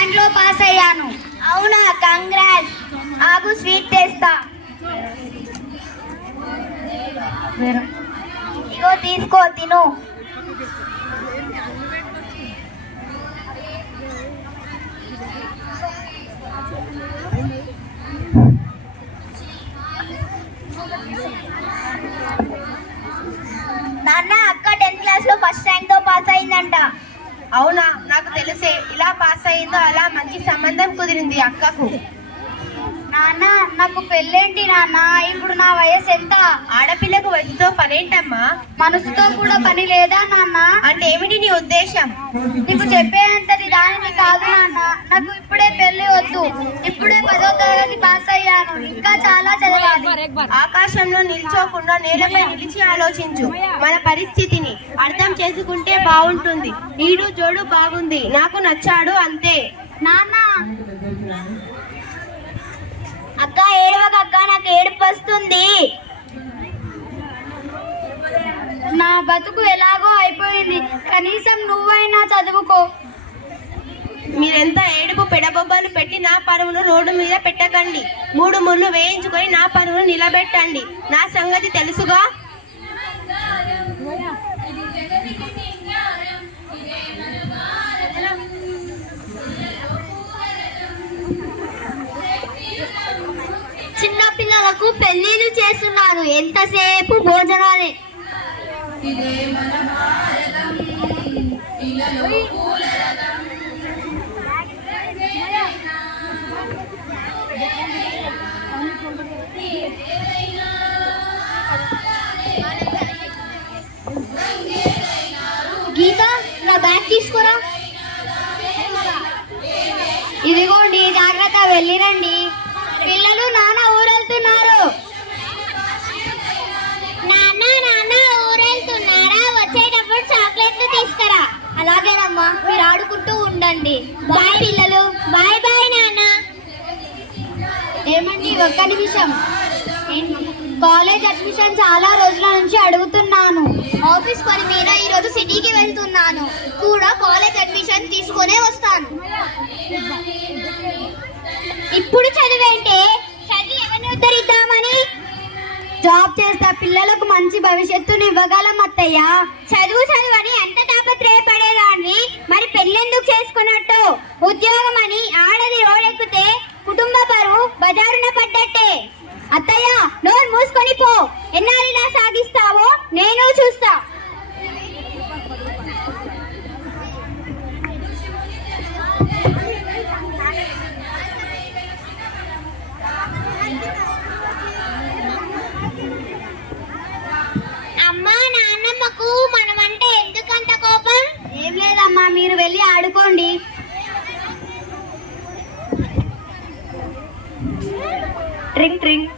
Rank లో pass అయ్యాను. అవునా, కంగ్రాట్స్. ఆగు, స్వీట్ తెస్తా. ఇగో తీసుకో, తిను. నాన్న, అక్క 10th క్లాస్ లో ఫస్ట్ ర్యాంక్ తో పాస్ అయిందంట. అవునా, నాకు తెలిసే. ఇలా పాస్ అయిందో అలా మంచి సంబంధం కుదిరింది అక్కకు. నాన్న, నాకు పెళ్ళేంటి నాన్న? ఇప్పుడు నా వయసు ఎంత? ఆడపిల్లకు వయసుతో పనేంటమ్మా? మనసుతో కూడా పని లేదా నాన్న? అంటే ఏమిటి నీ ఉద్దేశం? నీకు చెప్పేంతది దానిని కాదు నాన్న. నాకు ఇప్పుడే పెళ్లి వద్దు. ఇప్పుడే 10వ తరగతి పాస్ అయ్యాను. ఇంకా చాలా చదవాలి. ఆకాశంలో నిల్చోకుండా నేలపై నిలిచి ఆలోచించు. మన పరిస్థితిని అర్థం చేసుకుంటే బాగుంటుంది. ఈడు జోడు బాగుంది, నాకు నచ్చాడు, అంతే. నాన్న, అక్క ఏడవకక్క, నాకు ఏడుపు వస్తుంది. నా బతుకు ఎలాగో అయిపోయింది. కనీసం నువ్వైనా చదువుకో. మీరెంత ఏడుపు పెడబొబ్బలు పెట్టి నా పరువును రోడ్డు మీద పెట్టకండి. 3 ముళ్ళు వేయించుకొని నా పరువును నిలబెట్టండి. నా సంగతి తెలుసుగా. చిన్న పిల్లలకు పెళ్లిళ్ళు చేస్తున్నారు. ఎంతసేపు భోజనాలే. గీత, నా బ్యాగ్ తీసుకురా. ఇదిగోండి, జాగ్రత్త, వెళ్ళిరండి. పిల్లలు, నాన్న ఊరెళ్తున్నారు. నాన్న, నాన్న ఊరెళ్తున్నారా? వచ్చేటప్పుడు చాక్లెట్లు తీసుకురా. అలాగేనమ్మా, మీరు ఆడుకుంటూ ఉండండి. బాయ్ పిల్లలు. బాయ్ బాయ్ నాన్న. ఏమండి, ఒక్క నిమిషం. కాలేజ్ అడ్మిషన్ చాలా రోజుల నుంచి అడుగుతున్నాను. ఆఫీస్ పని మీద ఈరోజు సిటీకి వెళ్తున్నాను. కూడా కాలేజ్ అడ్మిషన్ తీసుకునే వస్తాను. ఇప్పుడు చదివేంటే? చదివి ఎవరిని ఉద్ధరిద్దామని. జాబ్ చేస్తా, పిల్లలకు మంచి భవిష్యత్తుని ఇవ్వగలం అత్తయ్య. చదువు చదువని ఎంత తాపత్రయపడేదాన్ని మరి పెళ్ళెందుకు చేసుకున్నట్టు? ఉద్యోగం అని ఆడది రోడెక్కితే కుటుంబ పరువు బజారున పడ్డట్టే. అత్తయ్య, నోరు మూసుకొని పో. ఎన్నాళ్ళిలా సాగిస్తావో నేను చూస్తా. అమ్మా, నాన్నమ్మకు మనమంటే ఎందుకంత కోపం? ఏం లేదమ్మా, మీరు వెళ్ళి ఆడుకోండి. ట్రింగ్ ట్రింగ్.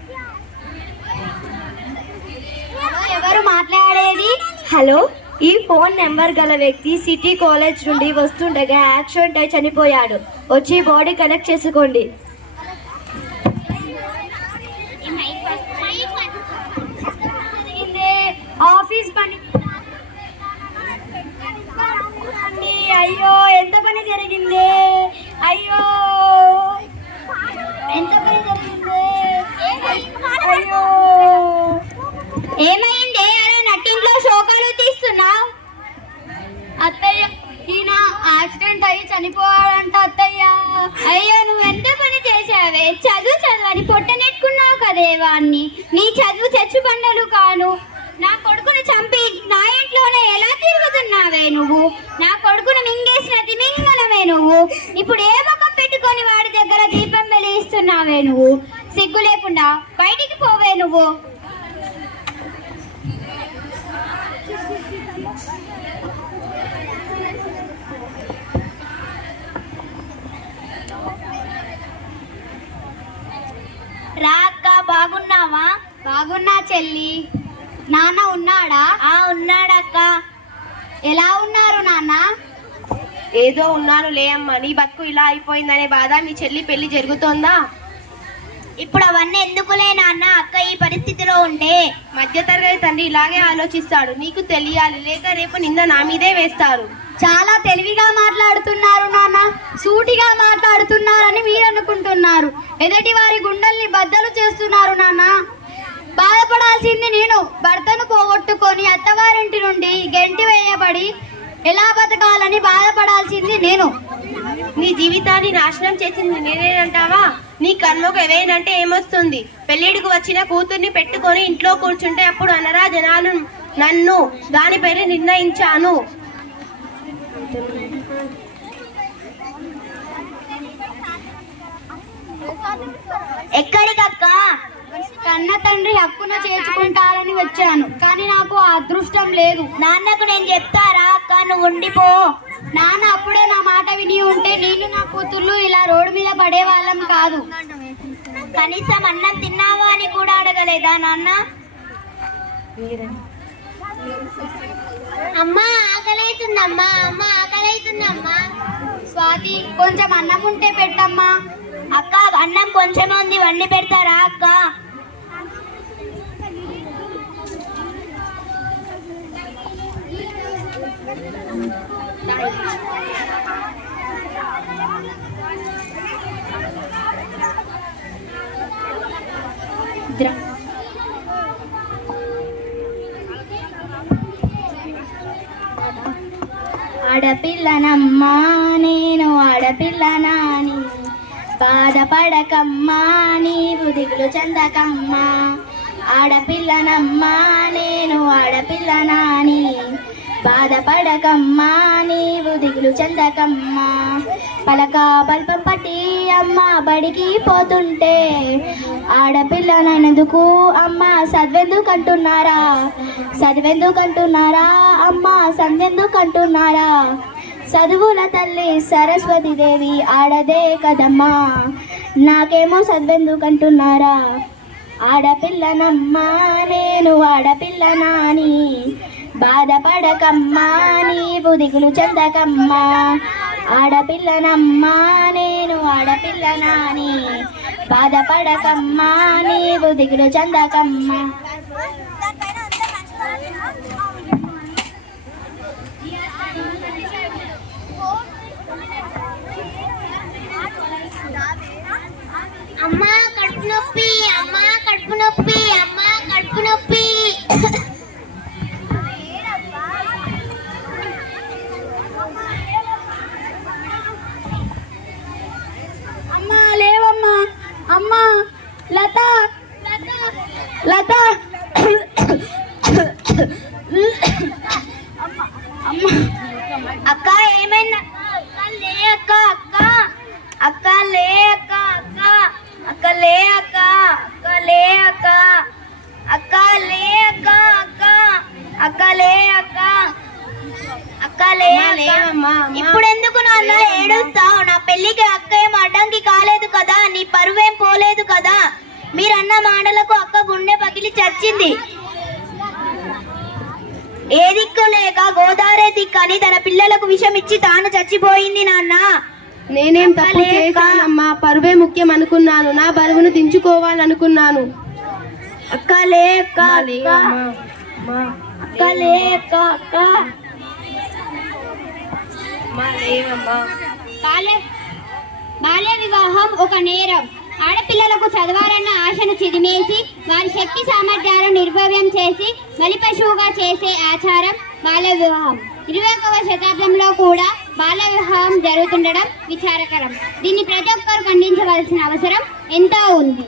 ఎవరు మాట్లాడేది? హలో, ఈ ఫోన్ నెంబర్ గల వ్యక్తి సిటీ కాలేజ్ నుండి వస్తుండగా యాక్సిడెంట్ అయి చనిపోయాడు. వచ్చి బాడీ కలెక్ట్ చేసుకోండి. ఆఫీస్ పని. అయ్యో, ఎంత పని జరిగింది. అయ్యో, ఎంత పని జరిగింది. అయ్యో, ఏమైంది? అరే, నట్టింట్లో శోకాలు తీస్తున్నావు. అత్తయ్య, ఈయన యాక్సిడెంట్ అయ్యి చనిపోవాలంట అత్తయ్య. అయ్యో, నువ్వు ఎంత పని చేసావే. చదువు చదువని పొట్ట నెట్టుకున్నావు కదే వాణ్ణి. నీ చదువు చచ్చు బండలు కాను. నా కొడుకుని చంపి నా ఇంట్లోనే ఎలా తిరుగుతున్నావే నువ్వు? నా కొడుకుని మింగేసిన తిమింగలవే నువ్వు. ఇప్పుడు ఏ ముఖం పెట్టుకొని వాడి దగ్గర దీపం వెలిగిస్తున్నావే నువ్వు? సిగ్గు లేకుండా బయటికి పోవే నువ్వు. రా అక్క, బాగున్నావా? బాగున్నా చెల్లి. నాన్న ఉన్నాడా? ఉన్నాడక్క. ఎలా ఉన్నారు నాన్న? ఏదో ఉన్నాను లే అమ్మ. నీ బతుకు ఇలా అయిపోయిందనే బాధ. మీ చెల్లి పెళ్లి జరుగుతోందా? ఇప్పుడు అవన్నీ ఎందుకులే నాన్న, అక్క ఈ పరిస్థితిలో ఉంటే. మధ్యతరగతి తండ్రి ఇలాగే ఆలోచిస్తాడు. నీకు తెలియాలి, లేక రేపు నింద నా మీదే వేస్తారు. చాలా తెలివిగా మాట్లాడుతున్నారు నాన్న, సూటిగా మాట్లాడుతున్నారని మీరు అనుకుంటున్నారు. ఎదుటి వారి గుండెల్ని బద్దలు చేస్తున్నారు నాన్న. బాధపడాల్సింది నేను. భర్తను పోగొట్టుకొని అత్తవారింటి నుండి గెంటి వేయబడి ఎలా బతకాలని బాధపడాల్సింది నేను. నీ జీవితాన్ని నాశనం చేసింది నేనేనంటావా? నీ కర్మకు ఏవేనంటే ఏమొస్తుంది? పెళ్లిడికి వచ్చిన కూతుర్ని పెట్టుకొని ఇంట్లో కూర్చుంటే అప్పుడు అనరా జనాలు నన్ను? దానిపై నిర్ణయించాను. ఎక్కడికక్క? కన్న తండ్రి హక్కున చేర్చుకుంటారని వచ్చాను, కానీ నాకు ఆ అదృష్టం లేదు. నాన్నకు నేను చెప్తారా అక్క, నువ్వు ఉండిపో. నాన్న అప్పుడే నా మాట విని ఉంటే నేను నా కూతుర్లు ఇలా రోడ్డు మీద పడే వాళ్ళం కాదు. కనీసం అన్నం తిన్నావా అని కూడా అడగలేదా నాన్న? అమ్మా ఆకలైతుందమ్మా, అమ్మ ఆకలైతుందమ్మా. స్వాతి, కొంచెం అన్నం ఉంటే పెట్టమ్మా. అక్క అన్నం కొంచెమే ఉంది, వండి పెడతారా అక్క? ఆడపిల్లనమ్మా నేను, ఆడపిల్లనాని బాధపడకమ్మా, నీవు దిగులు చెందకమ్మా. ఆడపిల్లనమ్మా నేను, ఆడపిల్లనాని బాధపడకమ్మా, నీవు దిగులు చెందకమ్మా. పలక బల్పం పట్టి అమ్మ బడికి పోతుంటే ఆడపిల్లనందుకు అమ్మ చదివెందుకంటున్నారా? చదివెందుకంటున్నారా అమ్మ? చదివెందుకంటున్నారా? చదువుల తల్లి సరస్వతి దేవి ఆడదే కదమ్మా, నాకేమో చదివెందుకంటున్నారా? ఆడపిల్లనమ్మా నేను, ఆడపిల్లనాని బాధపడకమ్మా, నీవు దిగులు చెందకమ్మా. ఆడపిల్లనమ్మా నేను, ఆడపిల్లనాని బాధపడకమ్మా, నీవు దిగులు చెందకమ్మా. అమ్మా కడుపు నొప్పి, అమ్మా కడుపు నొప్పి, అమ్మా కడుపు నొప్పి. అమ్మా లేవమ్మా, అమ్మా లత, లత. అక్క ఏమైంది అక్క? లే అక్క, అక్క అక్క లే అక్క, అక్క అక్క లే అక్క, అక్క లే అక్క, అక్క లే అక్క, అక్క అక్క లే అక్క, అక్క లే లేవమ్మా. ఇప్పుడు ఎందుకు నాన్న ఏడుస్తావు? నా పెళ్లికి అక్క ఏం అడ్డంకి కాలేదు కదా, నీ పరువేం పోలేదు కదా. మీరన్న మాటలకు అక్క గుండె పగిలి చచ్చింది. ఏ దిక్కు లేక గోదావరి దిక్కని తన పిల్లలకు విషం ఇచ్చి తాను చచ్చిపోయింది నాన్న. నేనేం తప్పు చేశానమ్మా? పరువే ముఖ్యం అనుకున్నాను, నా బరువును దించుకోవాలనుకున్నాను. అక్క లే అక్క, లేవమ్మా. అక్క లే అక్క, అక్క. లేవమ్మా. బాల్య వివాహం ఒక నేరం. ఆడపిల్లలకు చదవాలన్న ఆశను చిదిమేసి వారి శక్తి సామర్థ్యాలను నిర్భవ్యం చేసి బలిపశువుగా చేసే ఆచారం బాల్య వివాహం. 21వ శతాబ్దంలో కూడా బాల్య వివాహం జరుగుతుండడం విచారకరం. దీన్ని ప్రతి ఒక్కరు ఖండించవలసిన అవసరం ఎంతో ఉంది.